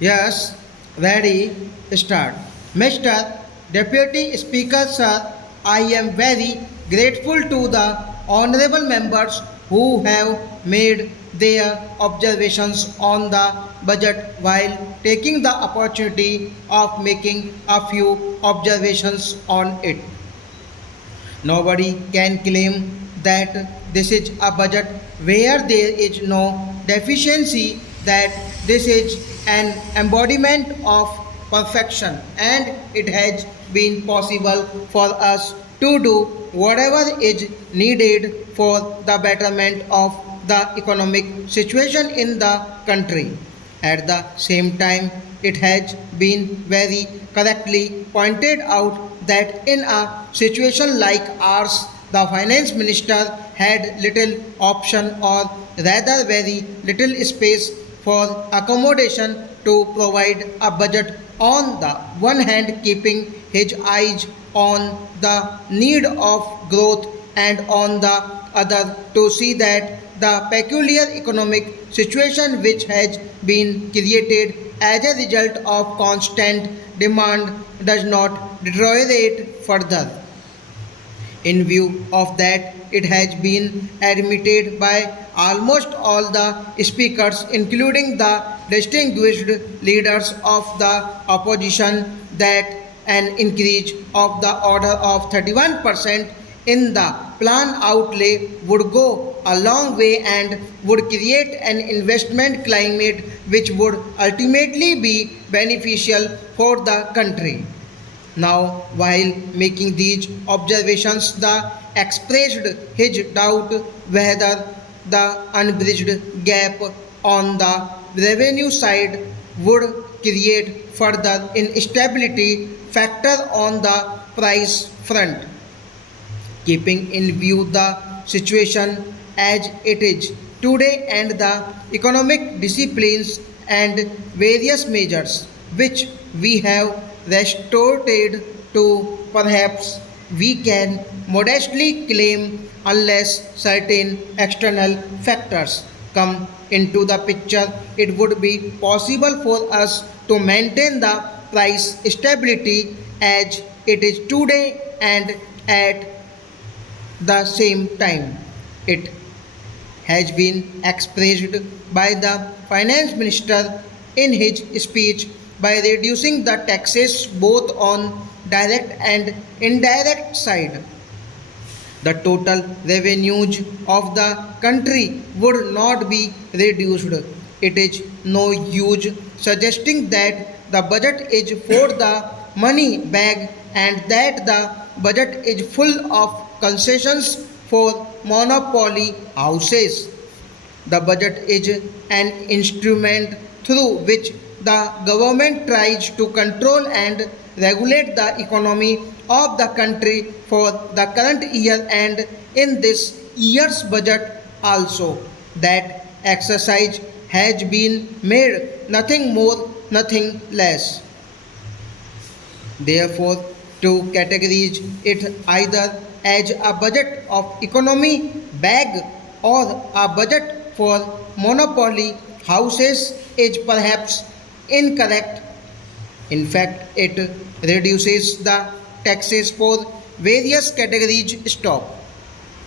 Yes, ready, start. Mr. Deputy Speaker, sir, I am very grateful to the honorable members who have made their observations on the budget while taking the opportunity of making a few observations on it. Nobody can claim that this is a budget where there is no deficiency, that this is an embodiment of perfection, and it has been possible for us to do whatever is needed for the betterment of the economic situation in the country. At the same time, it has been very correctly pointed out that in a situation like ours, the finance minister had little option or rather very little space for accommodation to provide a budget on the one hand keeping his eyes on the need of growth and on the other to see that the peculiar economic situation which has been created as a result of constant demand does not deteriorate further. In view of that, it has been admitted by almost all the speakers, including the distinguished leaders of the opposition, that an increase of the order of 31% in the plan outlay would go a long way and would create an investment climate which would ultimately be beneficial for the country. Now, while making these observations, the expressed his doubt whether the unbridged gap on the revenue side would create further instability factor on the price front. Keeping in view the situation as it is today and the economic disciplines and various measures which we have resorted to, perhaps we can modestly claim, unless certain external factors come into the picture, it would be possible for us to maintain the price stability as it is today, and at the same time it has been expressed by the finance minister in his speech by reducing the taxes both on direct and indirect side. The total revenues of the country would not be reduced. It is no use suggesting that the budget is for the money bag and that the budget is full of concessions for monopoly houses. The budget is an instrument through which the government tries to control and regulate the economy of the country for the current year, and in this year's budget also. That exercise has been made, nothing more, nothing less. Therefore, to categorize it either as a budget of economy bag or a budget for monopoly houses is perhaps incorrect. In fact, it reduces the taxes for various categories stop.